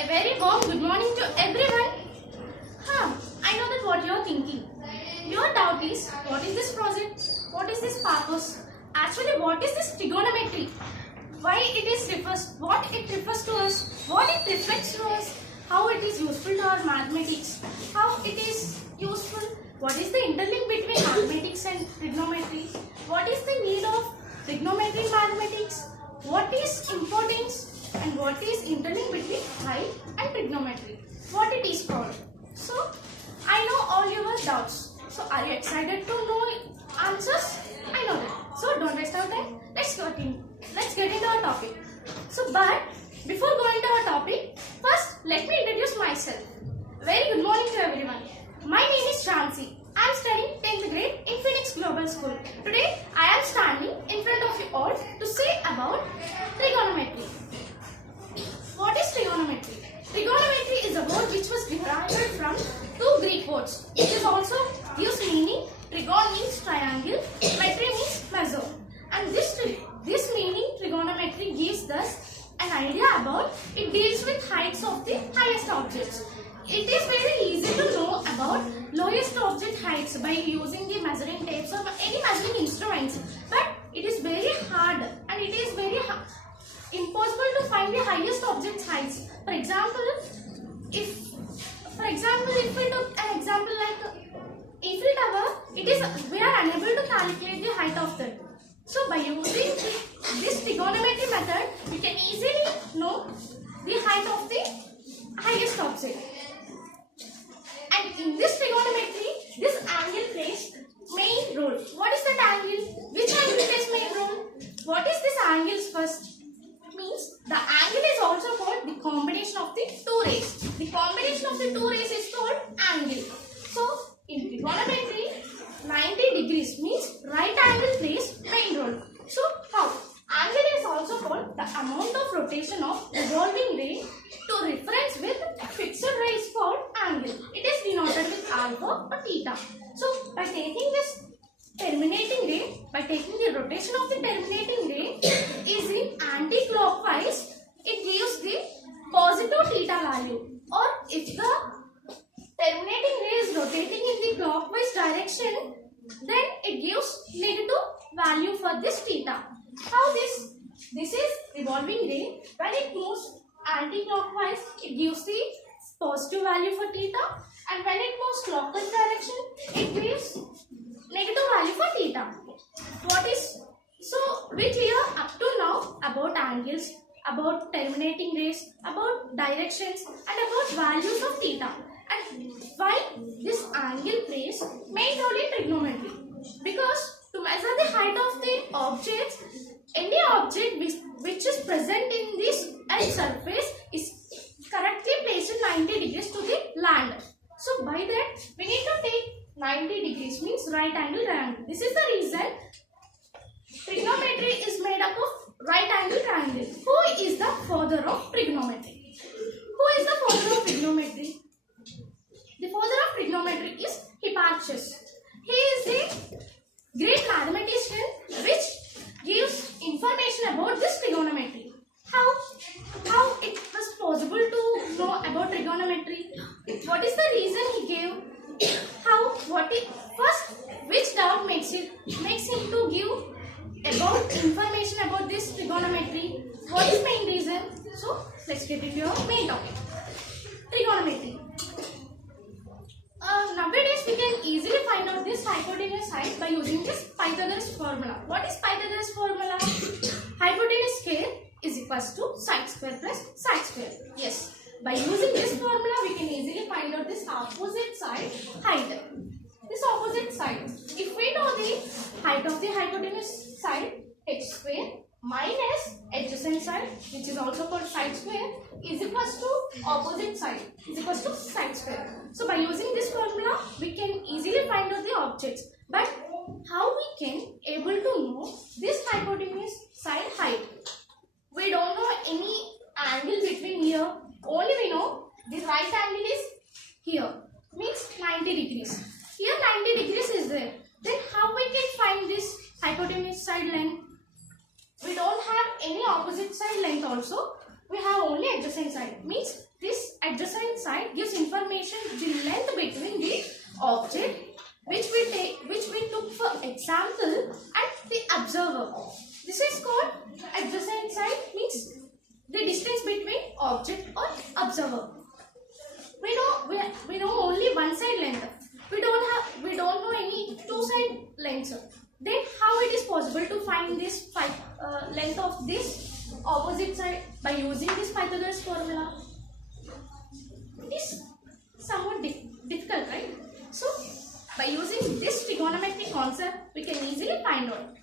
A very warm good morning to everyone. I know that what you are thinking. Your doubt is, what is this project? What is this purpose? Actually, what is this trigonometry? Why it is refers, what it refers to us, what it reflects to us, how it is useful to our mathematics, how it is useful, what is the interlink between mathematics and trigonometry, what is the need of trigonometry in mathematics, what is importance, and what is interlink between height and trigonometry, what it is called. So, I know all your doubts. So, are you excited to know answers? I know that. So, don't waste our time. Let's get into our topic. So, but before going to our topic, first let me introduce myself. Very good morning to everyone. My name is Shansi. I am studying 10th grade in Phoenix Global School. Today, I am standing in front of you all to say about trigonometry. What is trigonometry? Trigonometry is a word which was derived from two Greek words. It is also gives meaning. Trigon means triangle, metry means measure. And this meaning trigonometry gives us an idea about, it deals with heights of the highest objects. It is very easy to know about lowest object heights by using the measuring tapes or any measuring instruments. But it is very hard and it is very impossible to find the highest object heights. For example, if we took an example like Eiffel Tower, we are unable to calculate the height of that. So by using this trigonometry method, we can easily know the height of the highest object. And in this trigonometry, this angle plays main role. What is that angle? Which angle plays main role? What is this angles first? Means the angle is also called the combination of the two rays. The combination of the two rays is called angle. So in trigonometry, 90 degrees means right angle plays main role. So how? Angle is also called the amount of rotation of revolving ray to reference with fixed ray is called angle. It is denoted with alpha or theta. So by taking this terminating ray, by taking the rotation of the terminating ray is in anti-clockwise, it gives the positive theta value. Or if the terminating ray is rotating in the clockwise direction, then it gives negative value for this theta. How this is revolving ray. When it moves anti-clockwise, it gives the positive value for theta, and when it moves clockwise direction, it gives negative value for theta. So we clear up to now about angles, about terminating rays, about directions, and about values of theta, and why this angle plays main role in trigonometry. Because to measure the height of the objects, any object which is present in this Earth surface is correctly placed 90 degrees to the land. So by that, we need to take 90 degrees means right angle triangle. This is the reason trigonometry is made up of right angle triangle. Who is the father of trigonometry? Who is the father of trigonometry? The father of trigonometry is Hipparchus. He is a great mathematician which gives information about this trigonometry. How it was possible to know about trigonometry? What is the reason he gave? First, which doubt makes him to give about information about this trigonometry? What is main reason? So let's get into your main topic. Trigonometry. Nowadays we can easily find out this hypotenuse height by using this Pythagoras formula. What is Pythagoras formula? Hypotenuse square is equals to sine square plus sine square. Yes. By using this formula, we can easily find out this opposite side height. This opposite side. If we know the height of the hypotenuse side, h square minus adjacent side, which is also called sine square, is equals to opposite side, is equals to sine square. So by using this formula, we can easily find out the objects. But how we can able to know this hypotenuse side height? We don't know any angle between here. Only we know the right angle is here, means 90 degrees. Here 90 degrees is there. Then how we can find this hypotenuse side length? We don't have any opposite side length also. We have only adjacent side. Means this adjacent side gives information the length between the object which we took for example and the observer. This is called adjacent side, means the distance between object or observer. We know only one side length. We don't know any two side lengths. Then how it is possible to find this length of this opposite side by using this Pythagoras formula? It is somewhat difficult, right? So by using this trigonometric concept, we can easily find out.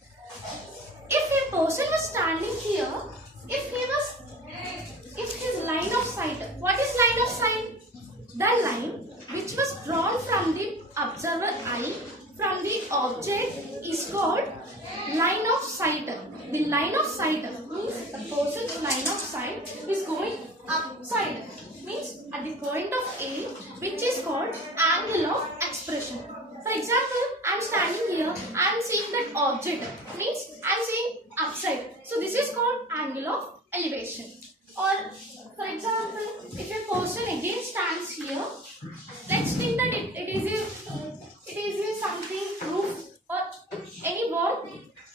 If a person was standing here, if his line of sight, what is line of sight? The line which was drawn from the observer eye from the object is called line of sight. The line of sight means the person's line of sight is going upside, means at the point of A, which is called angle of expression. For example, I am standing here, I am seeing that object, means I am seeing upside. So this is called angle of elevation. Or for example, if a person again stands here, let's think that it is a something roof or any wall.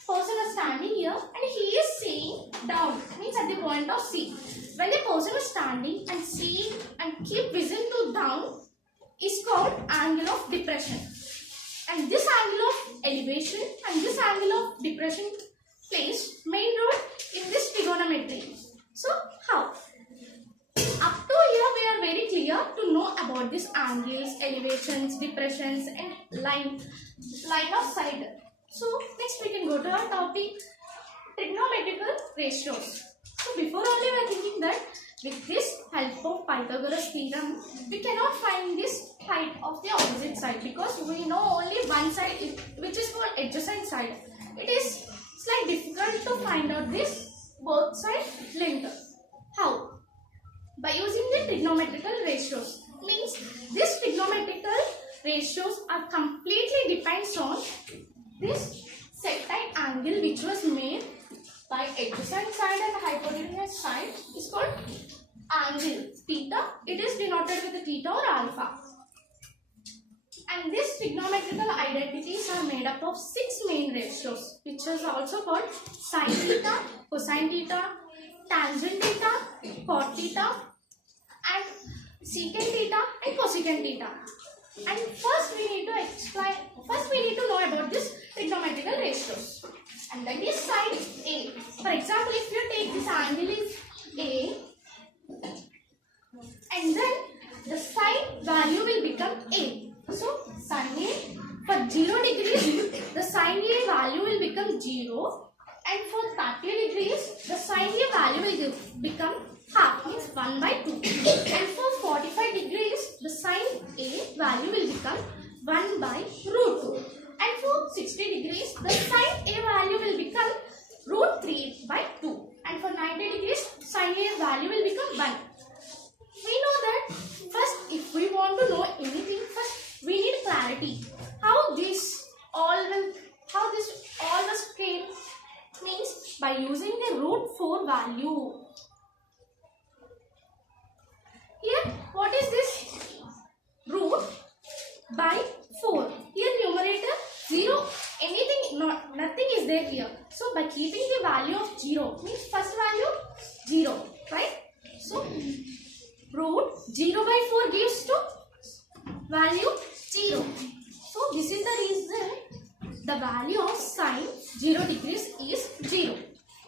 Person is standing here and he is seeing down, means at the point of C. When the person is standing and seeing and keep vision to down is called angle of depression. And this angle of elevation and this angle of depression plays main role in this trigonometry. So how? Up to here we are very clear to know about these angles, elevations, depressions and line of sight. So next we can go to our topic, trigonometrical ratios. So before only we are thinking that with this help of Pythagoras theorem we cannot find this height of the opposite side because we know only one side which is called adjacent side. It is slightly difficult to find out this both side length. How? By using the trigonometrical ratios. Means these trigonometrical ratios are completely depends on this secant angle which was made by adjacent side and hypotenuse side is called angle theta. It is denoted with the theta or alpha. And these trigonometrical identities are made up of 6 main ratios, which is also called sin theta, cosine theta, tangent theta, cot theta, and secant theta and cosecant theta. And first we need to know about this trigonometrical ratios. And that is sine A. For example, if you take this angle is A, and then the sine value will become A. So sin A, for 0 degrees, the sin A value will become 0. And for 30 degrees, the sin A value will become half, means 1 by 2. And for 45 degrees, the sin A value will become 1 by root 2. And for 60 degrees, the sin A value will become root 3 by 2. And for 90 degrees, sin A value will become 1. We know that first, if we want to know anything, first we need clarity. How this all was came, means by using the root 4 value. Here, what is this? Root by 4. Here numerator 0, nothing is there here. So by keeping the value of 0, means first value 0, right? So root 0 by 4 gives to value 0. So this is the reason the value of sine 0 degrees is 0.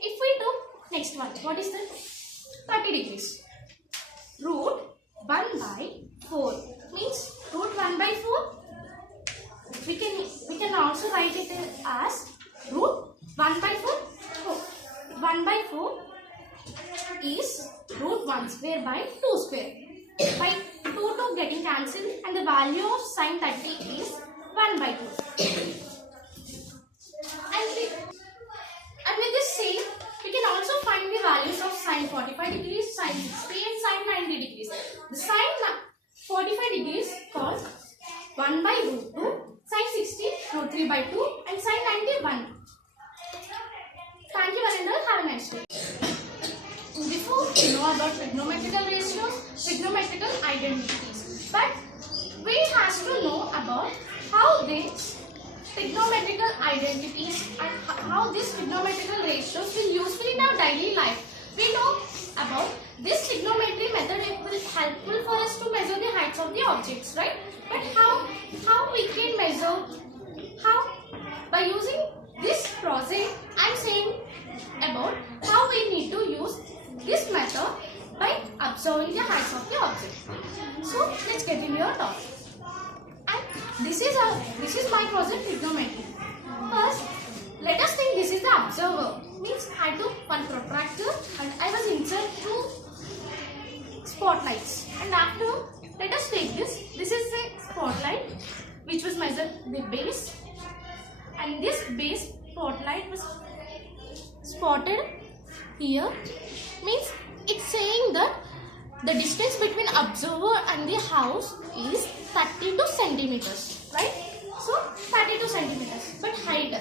If we do next one, what is that? 30 degrees. Root 1 by 4 means root 1 by 4. We can also write it as root 1 by 4. So 1 by 4 is root 1 square by 2 square. By 2 getting cancelled and the value of sine 30 is 1 by 2. And with this same, we can also find the values of sine 45 degrees, sine 60 and sine 90 degrees. The sine 45 degrees called 1 by root 2, sine 60 root 3 by 2 and sine 90 1. Thank you one and all. Have a nice day. Before you know about trigonometrical ratios, trigonometrical identities. But we have to know about how these trigonometrical identities and how these trigonometrical ratios will useful in our daily life. We know about this trigonometry method. It will helpful for us to measure the heights of the objects, right? But how we can measure? How? By using this project, I am saying about how we need to use this method by observing the heights of the object. So let's get into your topic. And this is my project trigonometry. First, let us think this is the observer. Means I took one protractor and I was insert two spotlights. And after, let us take this. This is the spotlight which was measured the base. And this base spotlight was spotted here. Means it's saying that the distance between observer and the house is 32 centimeters, right? So 32 centimeters, but height.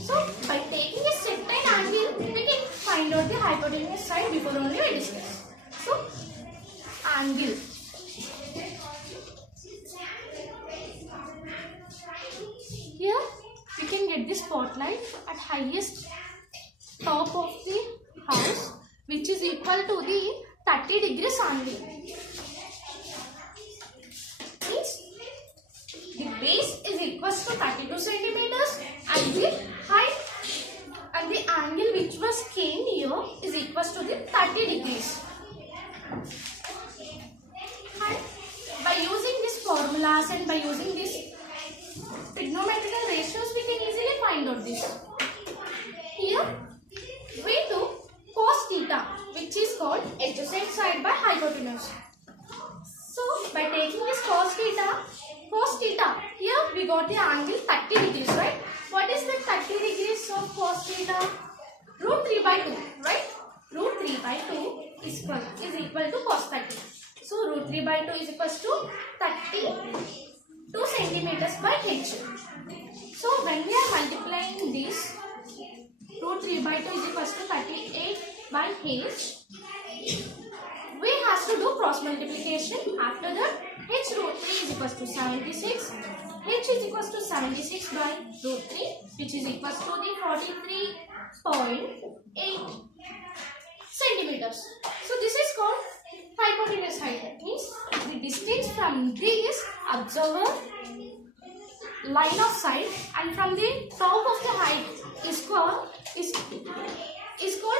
So by taking a certain angle, we can find out the hypotenuse side before only we discuss. So angle. Here we can get the spotlight at highest top of the house, which is equal to the 30 degrees angle. Means the base is equal to 32 centimeters and the height and the angle which was came here is equal to the 30 degrees. And by using these formulas and by using these trigonometrical ratios, we can easily find out this. Here we do cos theta, which is called adjacent side by hypotenuse. So by taking this cos theta, here we got the angle 30 degrees, right? What is the 30 degrees of cos theta? Root 3 by 2, right? Root 3 by 2 is equal to cos 30. So root 3 by 2 is equal to 32 centimeters by h. So when we are multiplying this, root 3 by 2 is equal to 38 by h. We have to do cross multiplication. After that, h root 3 is equal to 76. H is equal to 76 by root 3, which is equal to the 43.8 centimeters. So this is called hypotenuse height. That means the distance from this observer line of sight and from the top of the height is called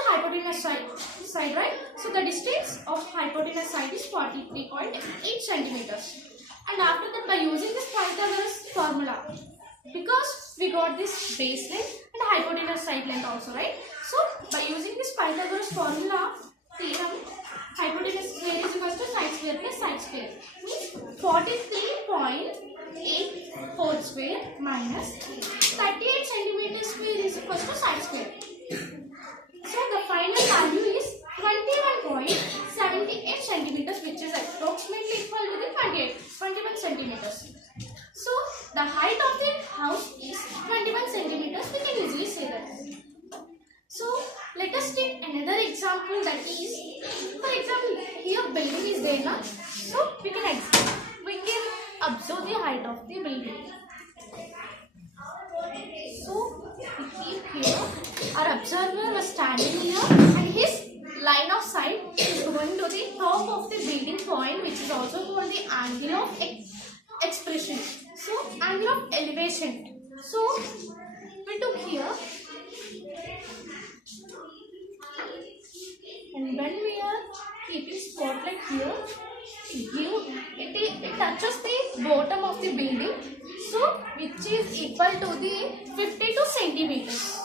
hypotenuse side, right? So the distance of hypotenuse side is 43.8 centimeters. And after that, by using this Pythagoras formula, because we got this base length and hypotenuse side length also, right? So by using this Pythagoras formula theorem, hypotenuse square is equal to side square plus side square. Means 43.8 whole square minus 38 centimeter square is equal to side square. So the final value is 21.78 centimeters, which is approximately equal to the 21 centimeters. So the height of the house is 21 centimeters. We can easily say that. So let us take another example, that is, for example, here building is there now. So we can observe the height of the building. So we keep here. Our observer was standing here and his line of sight is going to the top of the building point, which is also called the angle of expression. So angle of elevation. So we took here, and when we are keeping spotlight here, it touches the bottom of the building, so which is equal to the 52 centimeters.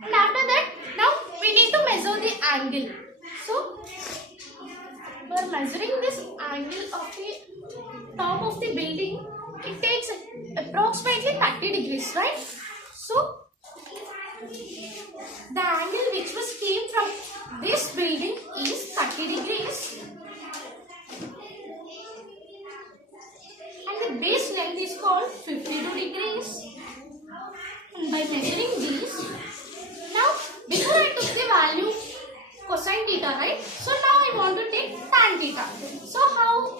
And after that, now we need to measure the angle. So for measuring this angle of the top of the building, it takes approximately 30 degrees, right? So the angle which was came from this building is 30 degrees. And the base length is called 52 degrees. And by measuring these, now before I took the value cosine theta, right? So now I want to take tan theta. So how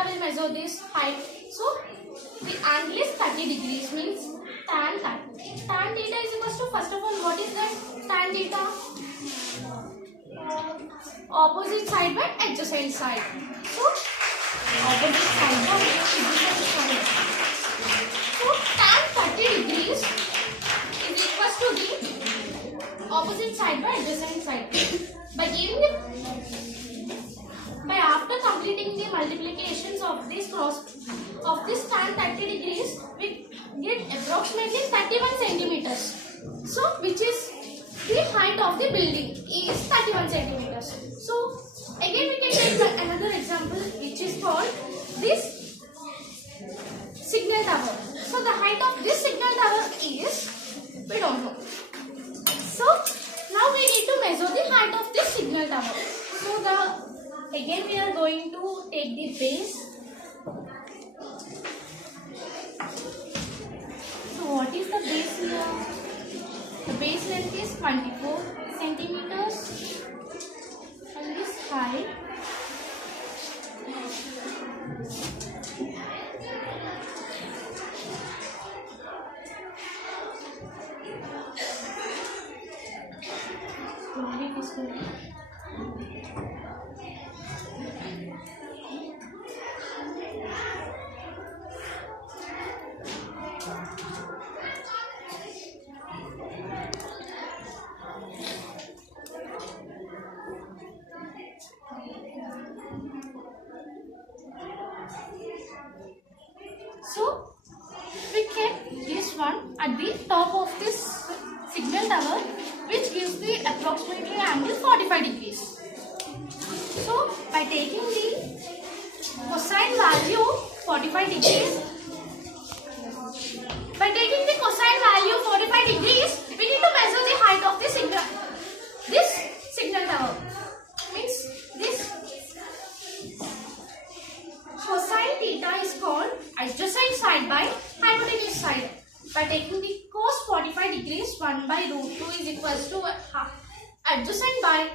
theta will measure this height. So the angle is 30 degrees, means tan theta. Tan theta is equals to, first of all, what is that? Tan theta, opposite side by adjacent side. So opposite side by adjacent side. So tan 30 degrees is equals to the opposite side by adjacent side. By after completing the multiplications of this tan 30 degrees, we get approximately 31 centimeters. So which is the height of the building is 31 centimeters. So again we can take another example, which is called this signal tower. So the height of this signal tower is, we don't know. So now we need to measure the height of this signal tower. So again we are going to take the base. So what is the base here? The base length is 24 centimeters and this height So we kept this one at the top of this signal tower, which gives the approximately angle 45 degrees. So by taking the cosine value 45 degrees, we need to measure the height of this signal tower. Means this cosine theta is called adjacent side by hypotenuse side. By taking the cos 45 degrees, 1 by root 2 is equals to adjacent by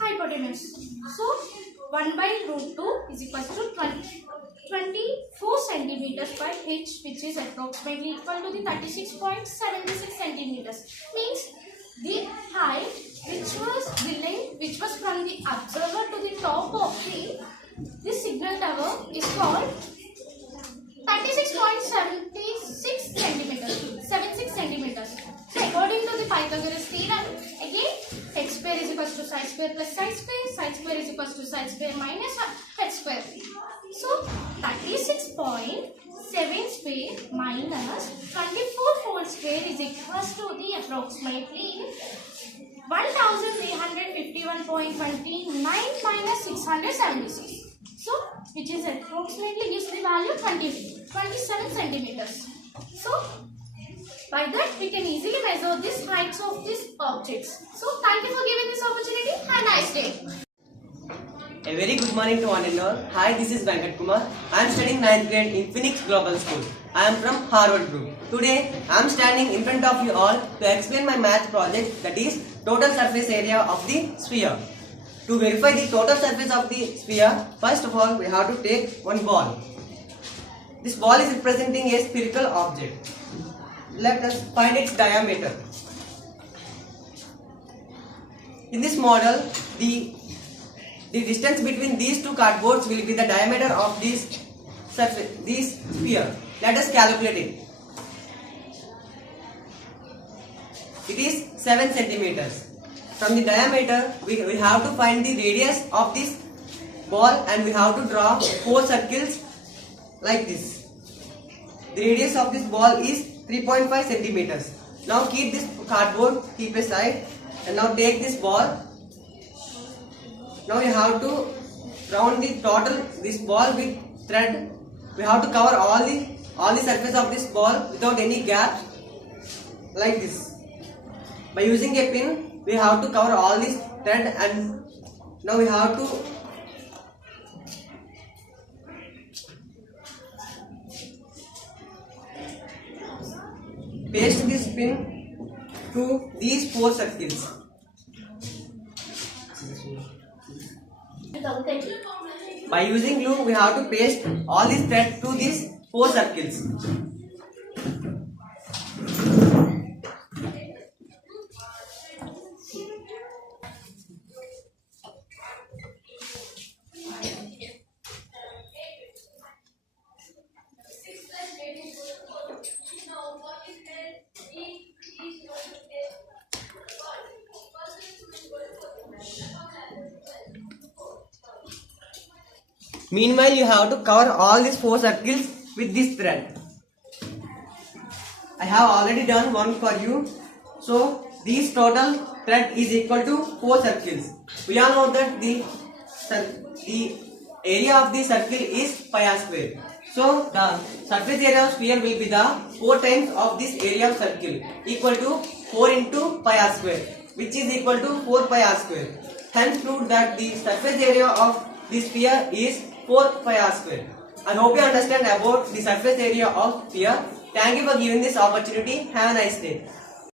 hypotenuse. So 1 by root 2 is equals to 24 centimeters by h, which is approximately equal to the 36.76 centimeters. Means the height which was from the observer to the top of this signal tower is called 36.76 centimeters. So according to the Pythagoras theorem, again h square is equals to psi square plus psi square is equals to psi square minus h square. So 36.7 square minus 24 whole square is equals to the approximately 1351.29 minus 676. So which is approximately gives the value 27 centimeters. So by that we can easily measure these heights of these objects. So thank you for giving this opportunity. Have a nice day. A very good morning to one and all. Hi, this is Venkat Kumar. I am studying 9th grade in Phoenix Global School. I am from Harvard Group. Today I am standing in front of you all to explain my math project, that is total surface area of the sphere. To verify the total surface of the sphere, first of all we have to take one ball. This ball is representing a spherical object. Let us find its diameter. In this model, the distance between these two cardboards will be the diameter of this sphere. Let us calculate it. It is 7 centimeters. From the diameter, we have to find the radius of this ball and we have to draw 4 circles like this. The radius of this ball is 3.5 centimeters. Now keep this cardboard, keep aside, and now take this ball. Now you have to round this ball with thread. We have to cover all the surface of this ball without any gap, like this. By using a pin, we have to cover all this thread, and now we have to paste this pin to these 4 circles. By using glue, we have to paste all these threads to these 4 circles. Meanwhile, you have to cover all these 4 circles with this thread. I have already done one for you. So, this total thread is equal to 4 circles. We all know that the area of the circle is pi r square. So, the surface area of sphere will be the 4 times of this area of circle, equal to 4 into pi r square, which is equal to 4 pi r square. Hence, prove that the surface area of this sphere is 4 pi r square. I hope you understand about the surface area of sphere. Thank you for giving this opportunity. Have a nice day.